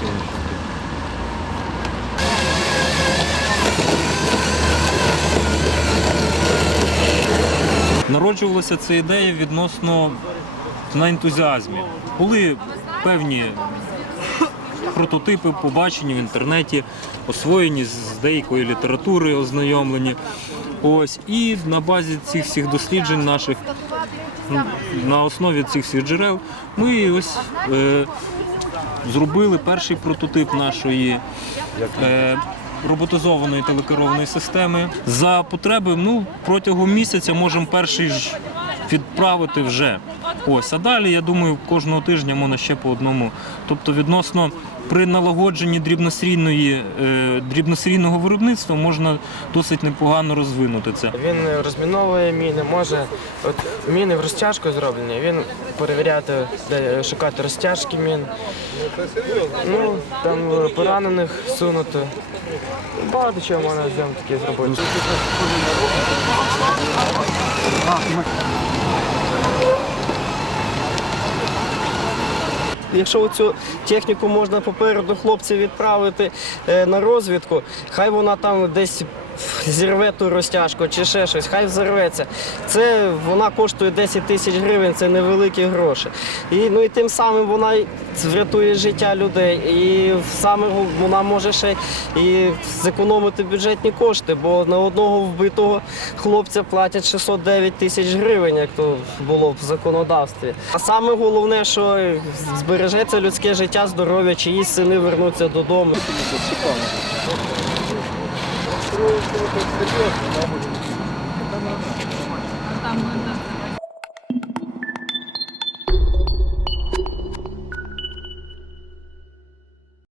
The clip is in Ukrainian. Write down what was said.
сьогоднішній день. Народжувалася ця ідея відносно на ентузіазмі. Були певні прототипи побачені в інтернеті, освоєні з деякої літератури, ознайомлені. Ось і на базі цих всіх досліджень наших, на основі цих всіх джерел, ми ось е, зробили перший прототип нашої е, роботизованої телекерованої системи. За потреби ну, протягом місяця можемо перший ж відправити вже. Ось, а далі, я думаю, кожного тижня можна ще по одному. Тобто, відносно при налагодженні дрібносерійної, е, дрібносерійного виробництва можна досить непогано розвинути це. Він розміновує міни, може от міни в розтяжку зроблені, він перевіряти, де шукати розтяжки мін. Ну, там поранених сунути. Багато чого можна з ним таке зробити. Якщо цю техніку можна попереду хлопців відправити е, на розвідку, хай вона там десь зірве ту розтяжку чи ще щось, хай взорветься. Це вона коштує 10 тисяч гривень, це невеликі гроші. І, ну, і тим самим вона врятує життя людей. І саме вона може ще і зекономити бюджетні кошти, бо на одного вбитого хлопця платять 609 тисяч гривень, як то було в законодавстві. А саме головне, що збережеться людське життя, здоров'я, чиїсь сини вернуться додому серьезно, там Там, да.